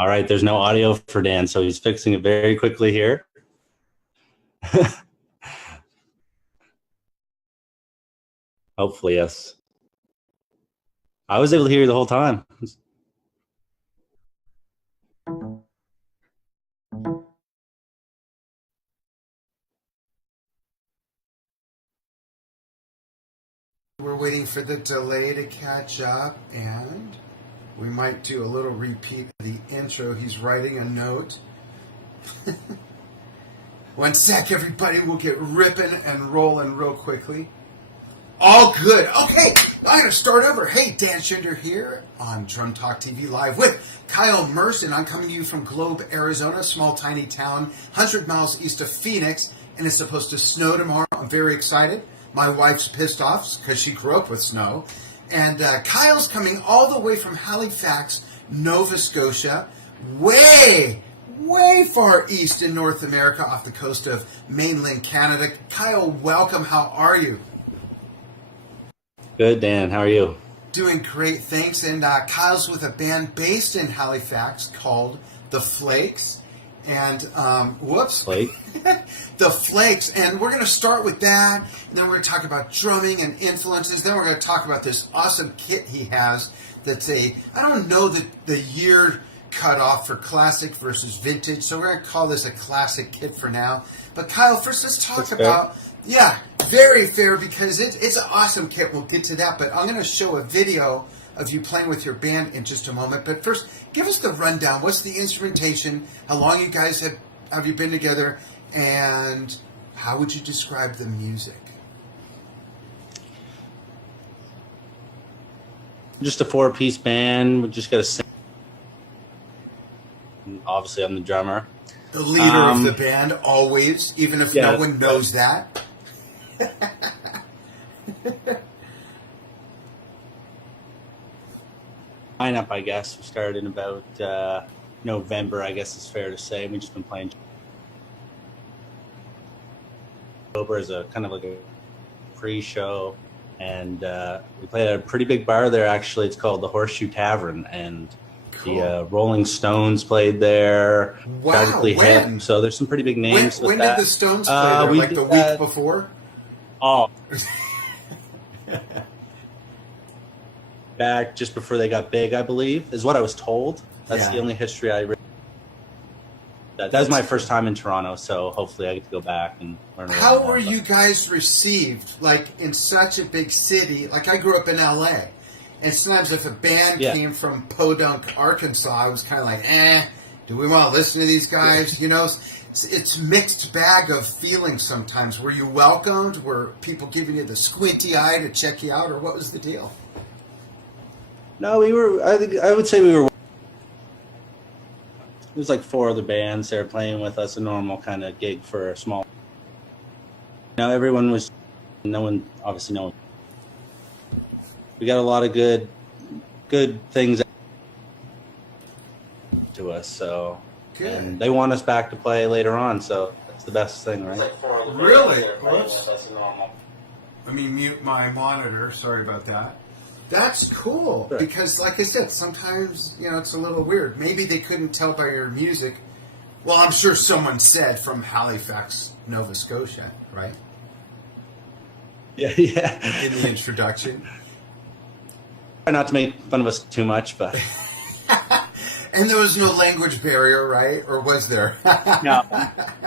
All right, there's no audio for Dan, so he's fixing it very quickly here. Hopefully, yes. I was able to hear you the whole time. We're waiting for the delay to catch up, and we might do a little repeat of the intro. He's writing a note. One sec, everybody. We'll get ripping and rolling real quickly. All good. Okay, I'm going to start over. Hey, Dan Schinder here on Drum Talk TV Live with Kyle Merson. I'm coming to you from Globe, Arizona, small, tiny town, 100 miles east of Phoenix, and it's supposed to snow tomorrow. I'm very excited. My wife's pissed off because she grew up with snow. And Kyle's coming all the way from Halifax, Nova Scotia, way far east in North America off the coast of mainland Canada. Kyle, welcome. How are you? Good, Dan. How are you? Doing great, thanks. And Kyle's with a band based in Halifax called The Flakes. And, Flake? The Flakes. And we're going to start with that. And then we're going to talk about drumming and influences. Then we're going to talk about this awesome kit he has that's I don't know the year cut off for classic versus vintage. So we're going to call this a classic kit for now. But Kyle, first let's talk about... Yeah, very fair because it's an awesome kit. We'll get to that, but I'm going to show a video of you playing with your band in just a moment. But first, give us the rundown. What's the instrumentation? How long you guys have you been together? And how would you describe the music? Just a 4-piece band. We just got to sing. Obviously, I'm the drummer. The leader of the band, always, even if no one knows that. Lineup, I guess. We started in about November, I guess it's fair to say. We've just been playing October as a kind of like a pre-show. And we played at a pretty big bar there, actually. It's called the Horseshoe Tavern. And the Rolling Stones played there. Wow, when? Hip. So there's some pretty big names. When did the Stones play there? Like the week before? Oh. Back just before they got big, I believe, is what I was told. That's the only history I read. That was my first time in Toronto, so hopefully I get to go back and learn. How were you guys received, like, in such a big city? Like, I grew up in L.A., and sometimes if a band came from Podunk, Arkansas, I was kind of like, do we want to listen to these guys? You know, it's mixed bag of feelings sometimes. Were you welcomed? Were people giving you the squinty eye to check you out, or what was the deal? No, we were. I would say we were. There's like 4 other bands there playing with us, a normal kind of gig for a small. Everyone was. No one. We got a lot of good things to us. So. Good. And they want us back to play later on, so that's the best thing, right? Really? Oops. Let me mute my monitor. Sorry about that. That's cool, sure. Because like I said, sometimes, it's a little weird. Maybe they couldn't tell by your music. Well, I'm sure someone said from Halifax, Nova Scotia, right? Yeah. In the introduction. Try not to make fun of us too much, but... And there was no language barrier, right? Or was there? No,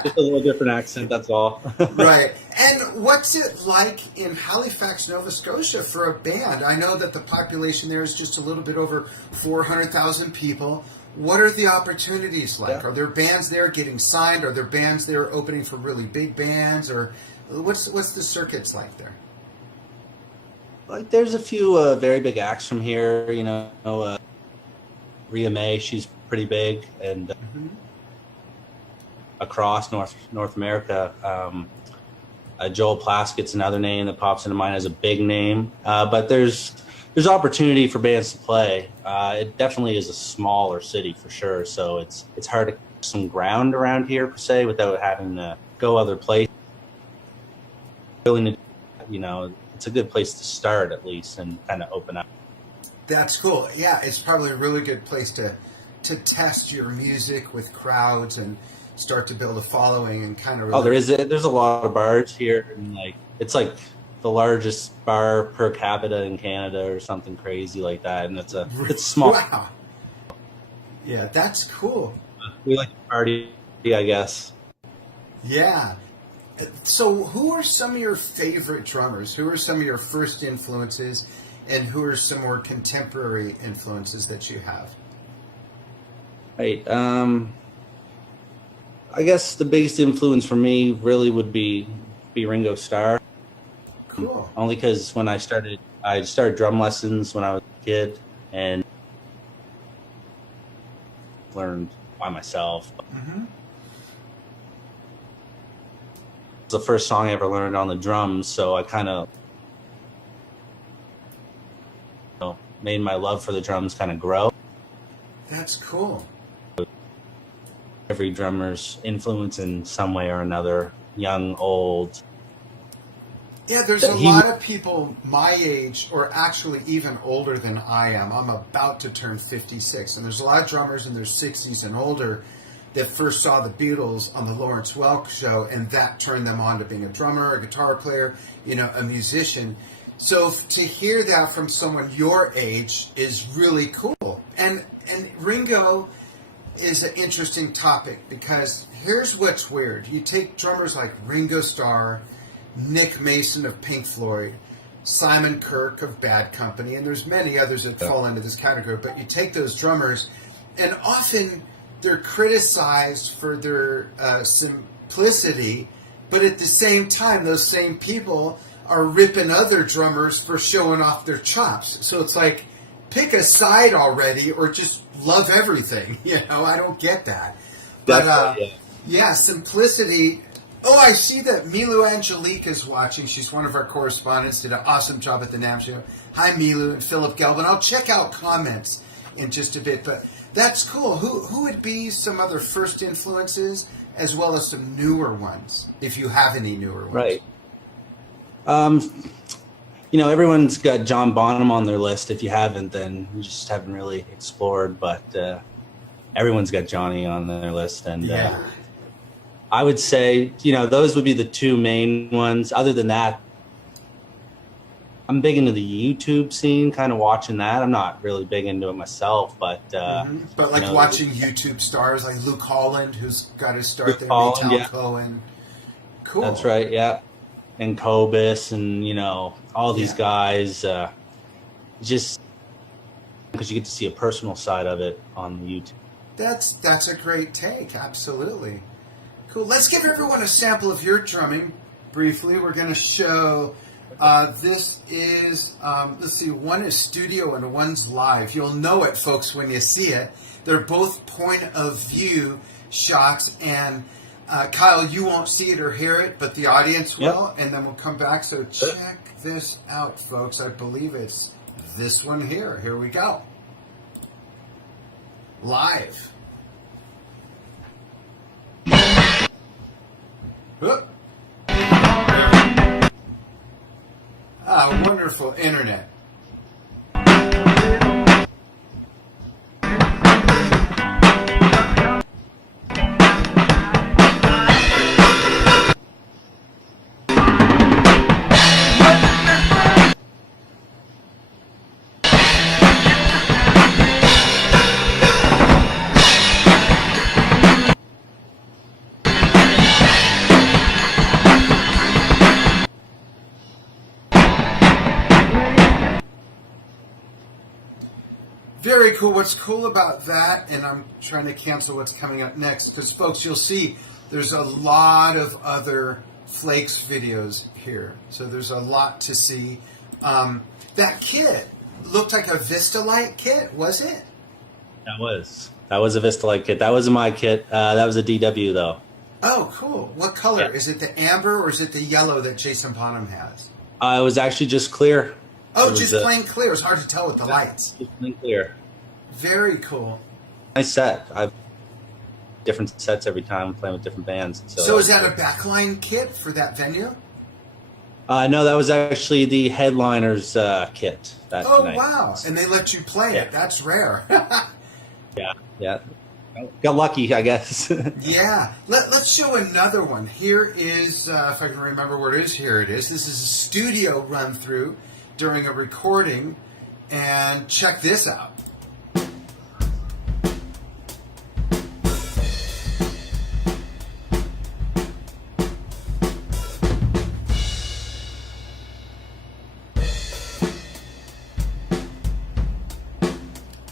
just a little different accent, that's all. Right. And what's it like in Halifax, Nova Scotia for a band? I know that the population there is just a little bit over 400,000 people. What are the opportunities like? Yeah. Are there bands there getting signed? Are there bands there opening for really big bands? Or what's the circuits like there? Like, there's a few very big acts from here, Rhea May, she's pretty big, and across North America, Joel Plaskett's another name that pops into mind as a big name. But there's opportunity for bands to play. It definitely is a smaller city for sure, so it's hard to get some ground around here per se without having to go other places. It's a good place to start at least and kind of open up. That's cool. Yeah, it's probably a really good place to to test your music with crowds and start to build a following and kind of? Oh, there's a lot of bars here, and like it's like the largest bar per capita in Canada or something crazy like that, and it's small. Wow. Yeah, that's cool. We like to party, I guess. Yeah. So who are some of your favorite drummers? Who are some of your first influences, and who are some more contemporary influences that you have? Right. I guess the biggest influence for me really would be Ringo Starr. Cool. Only because when I started drum lessons when I was a kid and learned by myself. Mm-hmm. It's the first song I ever learned on the drums, so I kind of made my love for the drums kind of grow. That's cool. Every drummer's influence in some way or another, young, old. Yeah, there's a lot of people my age, or actually even older than I am. I'm about to turn 56, and there's a lot of drummers in their 60s and older that first saw the Beatles on the Lawrence Welk show, and that turned them on to being a drummer, a guitar player, a musician. So to hear that from someone your age is really cool. And Ringo is an interesting topic, because here's what's weird. You take drummers like Ringo Starr, Nick Mason of Pink Floyd, Simon Kirke of Bad Company, and there's many others that fall into this category, but you take those drummers, and often they're criticized for their simplicity, but at the same time, those same people are ripping other drummers for showing off their chops. So it's like, pick a side already, or just love everything. I don't get that. But yeah, simplicity. Oh, I see that Milu Angelique is watching. She's one of our correspondents. Did an awesome job at the NAMM show. Hi, Milu and Philip Gelbin. I'll check out comments in just a bit, but that's cool. Who would be some other first influences, as well as some newer ones, if you have any newer ones? Right. Everyone's got John Bonham on their list. If you haven't, then you just haven't really explored. But everyone's got Johnny on their list, and I would say, those would be the two main ones. Other than that, I'm big into the YouTube scene, kind of watching that. I'm not really big into it myself, but but like watching YouTube stars like Luke Holland, who's got his start there, Maytal Cohen. Cool. That's right, yeah. And Cobus, and all these guys, just because you get to see a personal side of it on YouTube. That's a great take. Absolutely. Cool. Let's give everyone a sample of your drumming briefly. We're going to show, this is, let's see, one is studio and one's live. You'll know it, folks, when you see it. They're both point of view shots, and Kyle, you won't see it or hear it, but the audience will, and then we'll come back. So check this out, folks. I believe it's this one here. Here we go. Live. Wonderful internet. Very cool. What's cool about that, and I'm trying to cancel what's coming up next, because folks, you'll see there's a lot of other Flakes videos here. So there's a lot to see. That kit looked like a Vistalite kit, was it? That was a Vistalite kit. That wasn't my kit. That was a DW, though. Oh, cool. What color? Yeah. Is it the amber, or is it the yellow that Jason Bonham has? It was actually just clear. Oh, just plain clear. It's hard to tell with the lights. Just plain clear. Very cool. Nice set. I've different sets every time. I'm playing with different bands. So is that a backline kit for that venue? No, that was actually the headliner's kit that night. Wow. And they let you play it. That's rare. Yeah. Got lucky, I guess. Yeah. Let's show another one. Here is, if I can remember where it is, here it is. This is a studio run through during a recording. And check this out.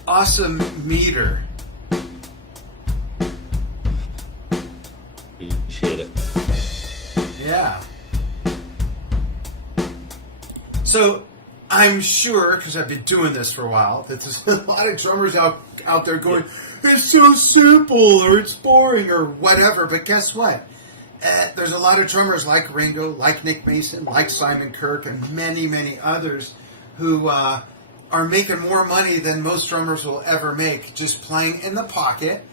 Awesome meter. Appreciate it. Yeah. So I'm sure, because I've been doing this for a while, that there's a lot of drummers out there going, it's so simple, or it's boring, or whatever. But guess what? There's a lot of drummers like Ringo, like Nick Mason, like Simon Kirke, and many, many others who are making more money than most drummers will ever make just playing in the pocket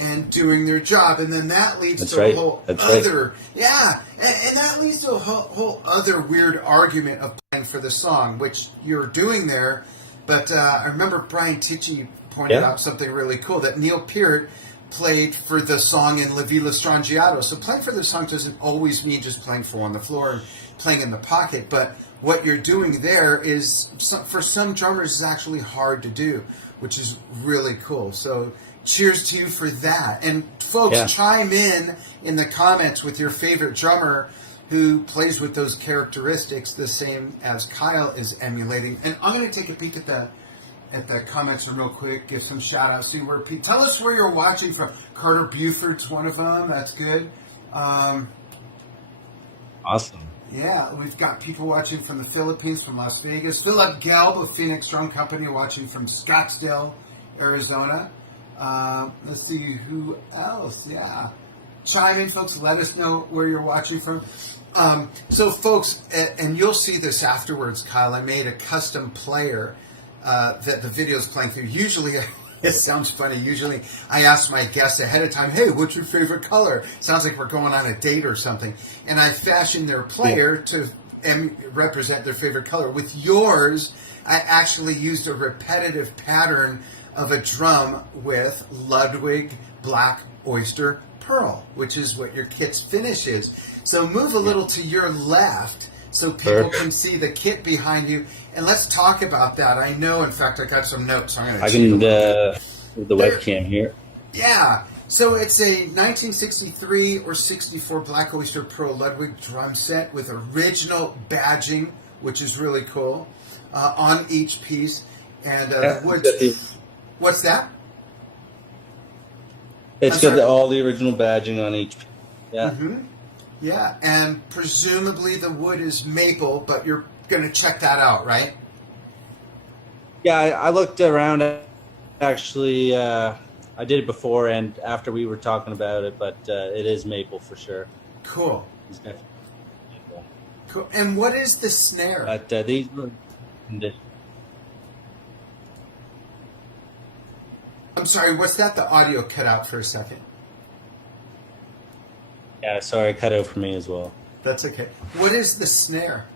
and doing their job. And then that leads to a whole other, and that leads to a whole other weird argument of playing for the song, which you're doing there. But I remember Brian Tichy pointed out something really cool, that Neil Peart played for the song in La Villa Strangiato. So playing for the song doesn't always mean just playing four on the floor and playing in the pocket, but what you're doing there is, for some drummers, is actually hard to do, which is really cool. So cheers to you for that. And folks, chime in the comments with your favorite drummer who plays with those characteristics the same as Kyle is emulating. And I'm going to take a peek at the comments real quick, give some shout outs, see where people, tell us where you're watching from. Carter Buford's one of them. That's good. Awesome. Yeah, we've got people watching from the Philippines, from Las Vegas. Philip Gelb of Phoenix Drum Company watching from Scottsdale, Arizona. Let's see who else. Yeah. Chime in, folks. Let us know where you're watching from. So, folks, and you'll see this afterwards, Kyle. I made a custom player that the video is playing through. Usually, it sounds funny. Usually, I ask my guests ahead of time, hey, what's your favorite color? Sounds like we're going on a date or something. And I fashion their player to represent their favorite color. With yours, I actually used a repetitive pattern of a drum with Ludwig Black Oyster Pearl, which is what your kit's finish is. So move a little to your left so people can see the kit behind you. And let's talk about that. I know, in fact, I got some notes. So I'm going to with the webcam here. Yeah. So it's a 1963 or 64 Black Oyster Pearl Ludwig drum set with original badging, which is really cool, on each piece. And the wood. What's that? It's got all the original badging on each piece. Yeah. Mm-hmm. Yeah, and presumably the wood is maple, but you're going to check that out, right? Yeah, I looked around. Actually, I did it before and after we were talking about it, but it is maple for sure. Cool. Cool. And what is the snare? But these were I'm sorry, what's that? The audio cut out for a second. Yeah, sorry, it cut out for me as well. That's okay. What is the snare?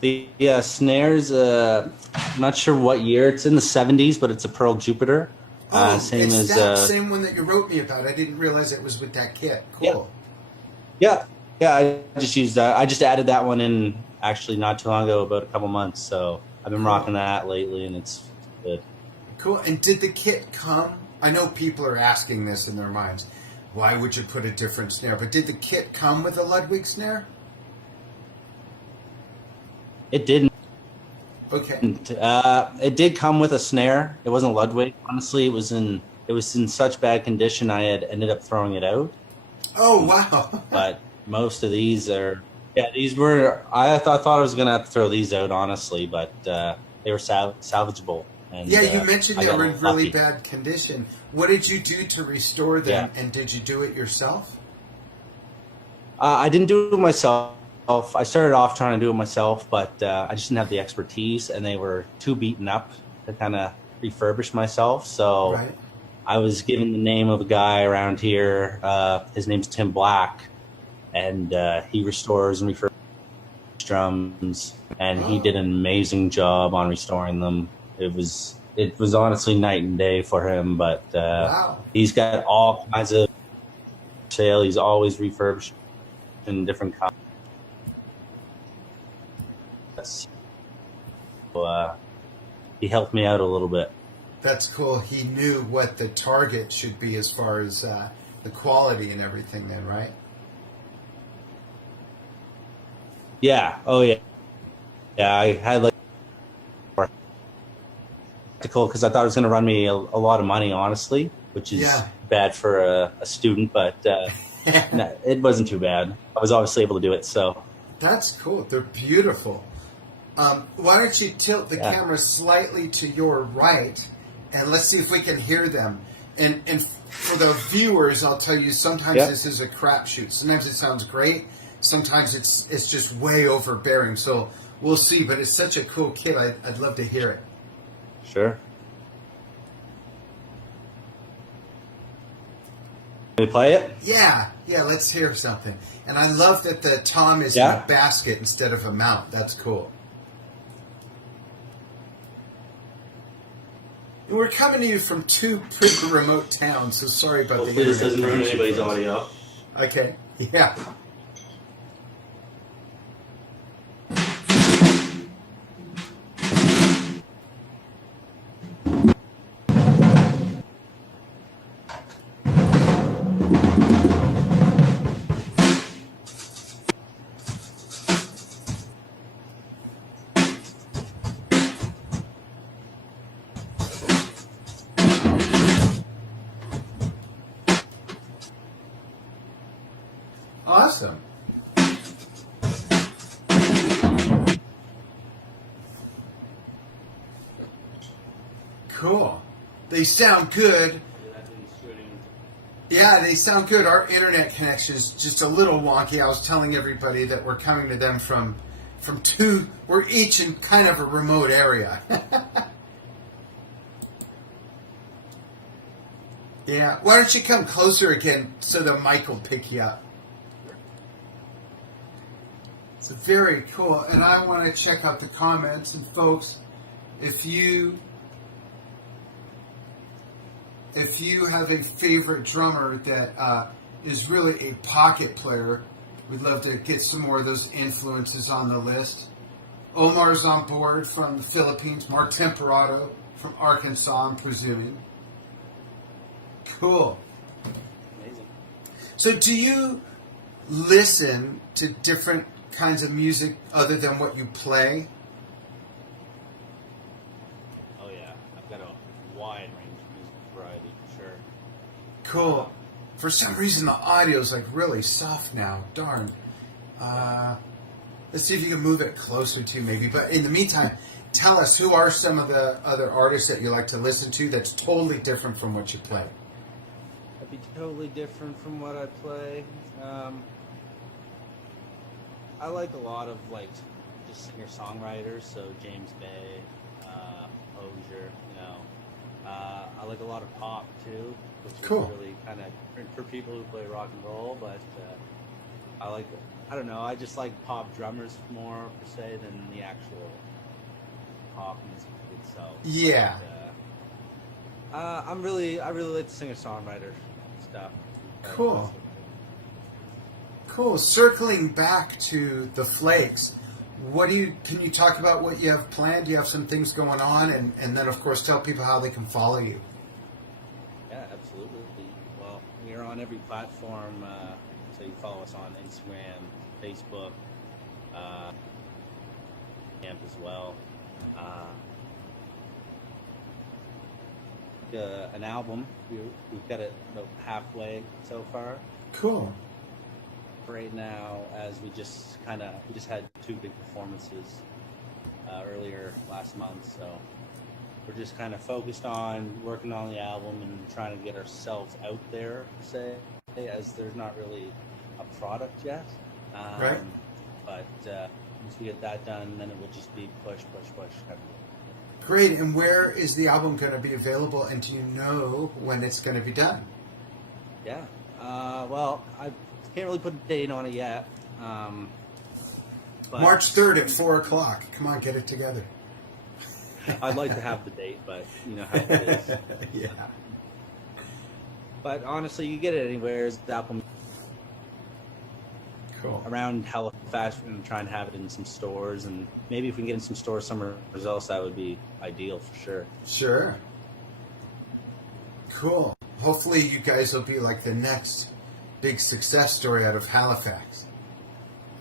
The snare's, I'm not sure what year. It's in the 70s, but it's a Pearl Jupiter. Same as that same one that you wrote me about. I didn't realize it was with that kit. Cool. Yeah. I just used that. I just added that one in actually not too long ago, about a couple months. So I've been rocking that lately, and it's good. Cool. And did the kit come? I know people are asking this in their minds. Why would you put a different snare? But did the kit come with a Ludwig snare? It didn't. Okay. It did come with a snare. It wasn't Ludwig. Honestly, it was in such bad condition I had ended up throwing it out. Oh wow! But most of these are. Yeah, these were. I thought I was gonna have to throw these out, honestly, but they were salvageable. And, yeah, you mentioned they were in really bad condition. What did you do to restore them, and did you do it yourself? I didn't do it myself. I started off trying to do it myself, but I just didn't have the expertise, and they were too beaten up to kind of refurbish myself. So I was given the name of a guy around here. His name's Tim Black, and he restores and refurbishes drums, and he did an amazing job on restoring them. it was honestly night and day for him. But Wow. he's got all kinds of sale. He's always refurbished in different kinds. So, he helped me out a little bit. That's cool. He knew what the target should be as far as the quality and everything then, right? Yeah. Oh, yeah. Yeah, I had like practical because I thought it was going to run me a lot of money, honestly, which is bad for a student, but no, it wasn't too bad. I was obviously able to do it, so. That's cool. They're beautiful. Why don't you tilt the camera slightly to your right, and let's see if we can hear them. And for the viewers, I'll tell you, sometimes this is a crapshoot. Sometimes it sounds great. Sometimes it's just way overbearing. So we'll see. But it's such a cool kit. I'd love to hear it. Sure. Can we play it? Yeah. Let's hear something. And I love that the tom is in a basket instead of a mount. That's cool. We're coming to you from two pretty remote towns, so sorry about Hopefully this doesn't ruin anybody's audio. Okay, yeah. Awesome. Cool. They sound good. Yeah, they sound good. Our internet connection is just a little wonky. I was telling everybody that we're coming to them from two. We're each in kind of a remote area. Yeah. Why don't you come closer again so the mic will pick you up? It's very cool. And I want to check out the comments. And folks, if you have a favorite drummer that is really a pocket player, we'd love to get some more of those influences on the list. Omar's on board from the Philippines. Mark Temperato from Arkansas, I'm presuming. Cool. Amazing. So do you listen to different kinds of music other than what you play? Oh yeah, I've got a wide range of music variety for sure. Cool. For some reason the audio's like really soft now. Darn. Let's see if you can move it closer to maybe. But in the meantime, tell us, who are some of the other artists that you like to listen to that's totally different from what you play? That'd be totally different from what I play. I like a lot of like just singer-songwriters, so James Bay, Hosier, you know. I like a lot of pop too, which is really kind of different for people who play rock and roll, but I don't know, I just like pop drummers more per se than the actual pop music itself. Yeah. But, I really like the singer-songwriter stuff. Cool. Cool. Circling back to the Flakes, can you talk about what you have planned? Do you have some things going on? And then, of course, tell people how they can follow you. Yeah, absolutely. Well, we're on every platform, so you follow us on Instagram, Facebook, Camp as well. An album, we've got it about halfway so far. Cool. Right now, as we just had 2 big performances earlier last month, so we're just kind of focused on working on the album and trying to get ourselves out there, say, as there's not really a product yet. Right. But once we get that done, then it will just be push. Kind of. Great. And where is the album going to be available? And do you know when it's going to be done? Yeah. Well, I can't really put a date on it yet. But March 3rd at 4 o'clock. Come on, get it together. I'd like to have the date, but you know how it is. Yeah. But honestly, you get it anywhere. It's Apple Cool. around Halifax. We're going to try and have it in some stores, and maybe if we can get in some stores somewhere else, that would be ideal for sure. Sure. Cool. Hopefully you guys will be like the next big success story out of Halifax.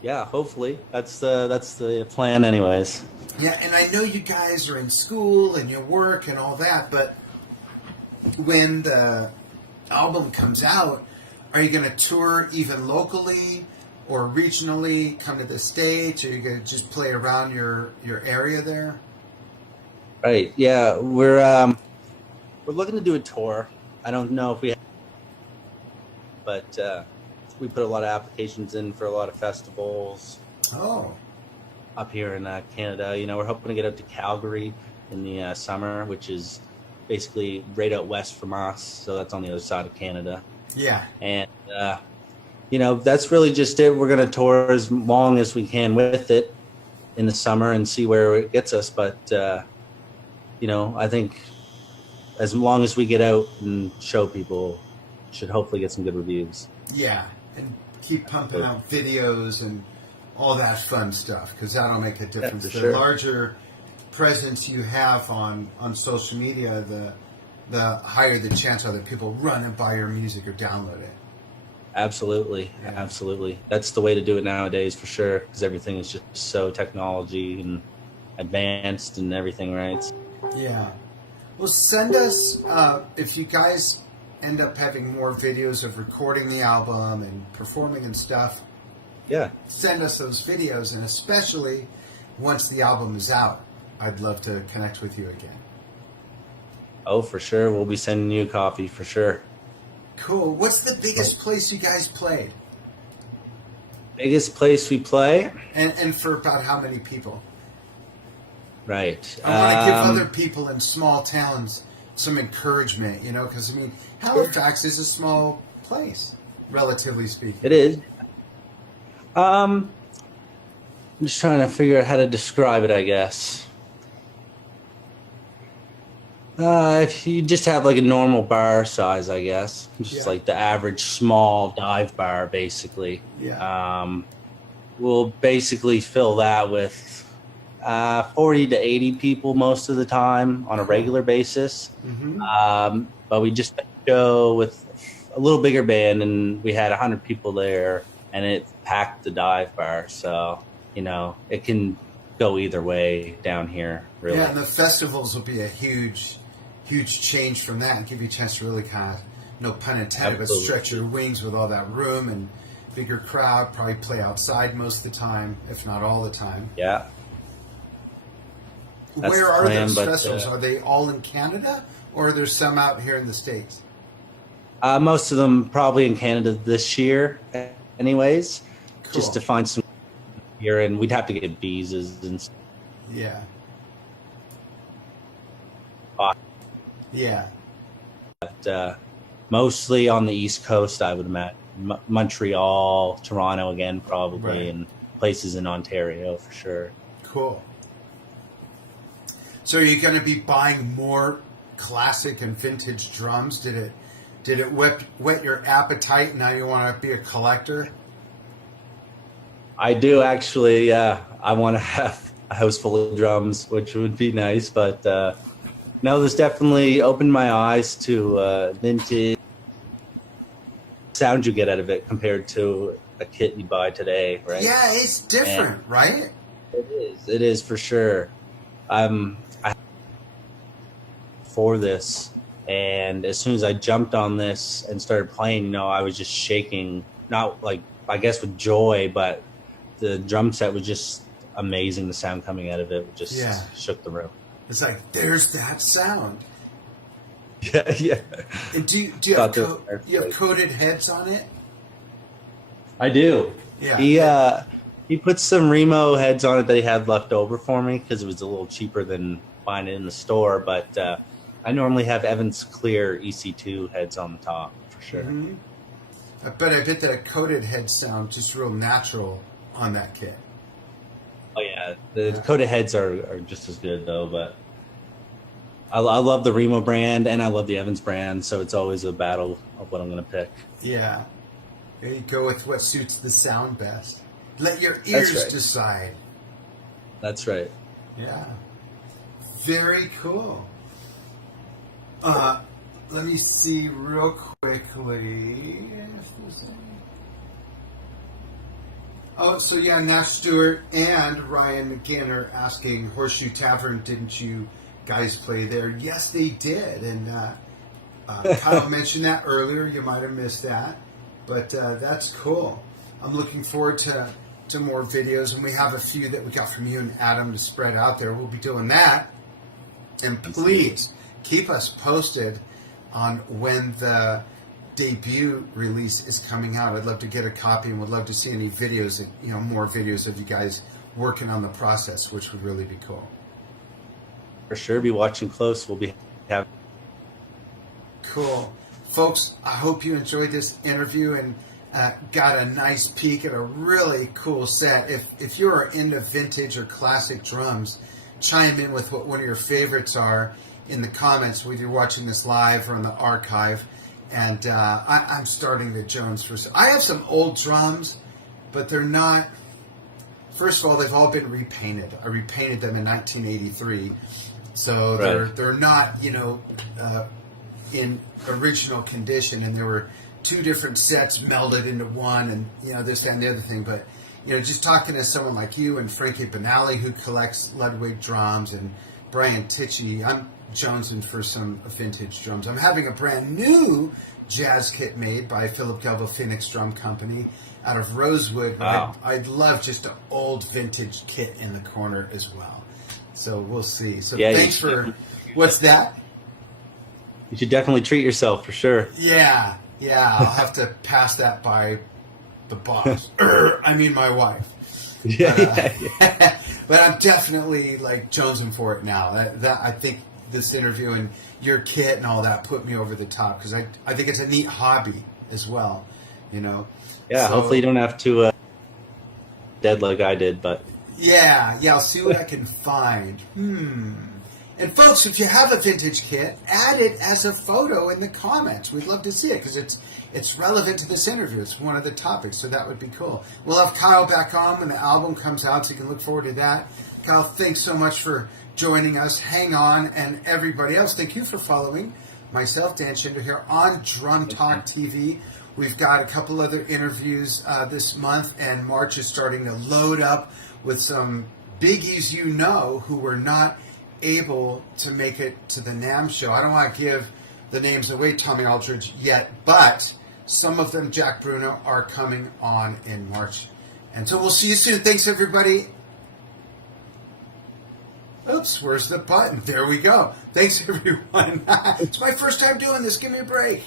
Yeah, hopefully that's the plan, anyways. Yeah, and I know you guys are in school and you work and all that, but when the album comes out, are you going to tour even locally or regionally, come to the States, or are you going to just play around your area there? Right. Yeah, we're looking to do a tour. I don't know if we have, but we put a lot of applications in for a lot of festivals. Oh. Up here in Canada. You know, we're hoping to get out to Calgary in the summer, which is basically right out west from us. So that's on the other side of Canada. Yeah. And, you know, that's really just it. We're going to tour as long as we can with it in the summer and see where it gets us. But, you know, I think as long as we get out and show people, should hopefully get some good reviews. Yeah. And keep pumping out videos and all that fun stuff, because that'll make a difference. Yeah, the sure. larger presence you have on social media, the higher the chance are that people run and buy your music or download it. Absolutely. Yeah. Absolutely. That's the way to do it nowadays for sure, because everything is just so technology and advanced and everything, right? Yeah. Well, send us, if you guys end up having more videos of recording the album and performing and stuff, Yeah. send us those videos, and especially once the album is out, I'd love to connect with you again. Oh, for sure. We'll be sending you a copy for sure. Cool. What's the biggest place you guys played? Biggest place we play? And for about how many people? Right. I want to give other people in small towns some encouragement, you know, because, I mean, Halifax is a small place, relatively speaking. It is. I'm just trying to figure out how to describe it, I guess. If you just have like a normal bar size, I guess, just Yeah. like the average small dive bar, basically. Yeah. We'll basically fill that with 40 to 80 people most of the time on a regular basis. Mm-hmm. But we just go with a little bigger band, and we had 100 people there, and it packed the dive bar. So, you know, it can go either way down here, really. Yeah, and the festivals will be a huge change from that, and give you a chance to really kind of, no pun intended, Absolutely. but stretch your wings with all that room and bigger crowd, probably play outside most of the time, if not all the time. Yeah. That's Where the are plan, those but, festivals? Are they all in Canada, or are there some out here in the States? Most of them probably in Canada this year, anyways, Cool. just to find some here, and we'd have to get visas and stuff. Yeah. Uh, Yeah. But mostly on the East Coast, I would imagine. Montreal, Toronto again, probably, Right. and places in Ontario for sure. Cool. So are you going to be buying more classic and vintage drums? Did it whet your appetite? Now you want to be a collector? I do actually. I want to have a house full of drums, which would be nice. But no, this definitely opened my eyes to vintage sound you get out of it compared to a kit you buy today, right? Yeah, it's different, right? It is. It is for sure. I for this, and as soon as I jumped on this and started playing, you know, I was just shaking, not like, I guess, with joy, but the drum set was just amazing. The sound coming out of it just shook the room. It's like, there's that sound. Yeah, yeah. And do you have coated heads on it? I do. Yeah. He put some Remo heads on it that he had left over for me because it was a little cheaper than buying it in the store. But I normally have Evans Clear EC2 heads on the top for sure. Mm-hmm. I bet that coated head sound just real natural on that kit. Oh yeah, the coated heads are just as good though. But I love the Remo brand and I love the Evans brand, so it's always a battle of what I'm going to pick. Yeah. There you go with what suits the sound best. Let your ears decide. That's right. Yeah. Very cool. Let me see real quickly. Oh, so yeah, Nash Stewart and Ryan McGinn are asking, Horseshoe Tavern, didn't you guys play there? Yes, they did. And Kyle mentioned that earlier. You might have missed that. But that's cool. I'm looking forward to more videos. And we have a few that we got from you and Adam to spread out there. We'll be doing that. And please keep us posted on when the debut release is coming out. I'd love to get a copy and would love to see any videos, more videos of you guys working on the process, which would really be cool. For sure, be watching close. We'll be having. Cool. Folks, I hope you enjoyed this interview and got a nice peek at a really cool set. If you're into vintage or classic drums, chime in with what one of your favorites are in the comments, whether you're watching this live or on the archive. And I'm starting the Jones first. I have some old drums, but they're not. First of all, they've all been repainted. I repainted them in 1983, so they're not in original condition. And there were two different sets melded into one, and this, that, and the other thing. But just talking to someone like you and Frankie Benally, who collects Ludwig drums, and Brian Tichy, I'm jonesing for some vintage drums. I'm having a brand new jazz kit made by Philip Galvo Phoenix Drum Company out of Rosewood. Wow. I'd love just an old vintage kit in the corner as well. So we'll see. So yeah, thanks for... What's that? You should definitely treat yourself for sure. Yeah. I'll have to pass that by the boss. I mean my wife. But I'm definitely jonesing for it now. That I think this interview and your kit and all that put me over the top, because I think it's a neat hobby as well. Yeah, so, hopefully you don't have to dead like I did, but yeah, I'll see what I can find. And folks, if you have a vintage kit, add it as a photo in the comments. We'd love to see it, because it's relevant to this interview. It's one of the topics, so that would be cool. We'll have Kyle back on when the album comes out, so you can look forward to that. Kyle, thanks so much for joining us. Hang on, and everybody else, thank you for following myself, Dan Schinder, here on Drum Talk TV. We've got a couple other interviews this month, and March is starting to load up with some biggies who were not able to make it to the NAMM show. I don't want to give the names away, Tommy Aldridge, yet, but some of them, Jack Bruno, are coming on in March. And so we'll see you soon. Thanks, everybody. Oops, where's the button? There we go. Thanks, everyone. It's my first time doing this. Give me a break.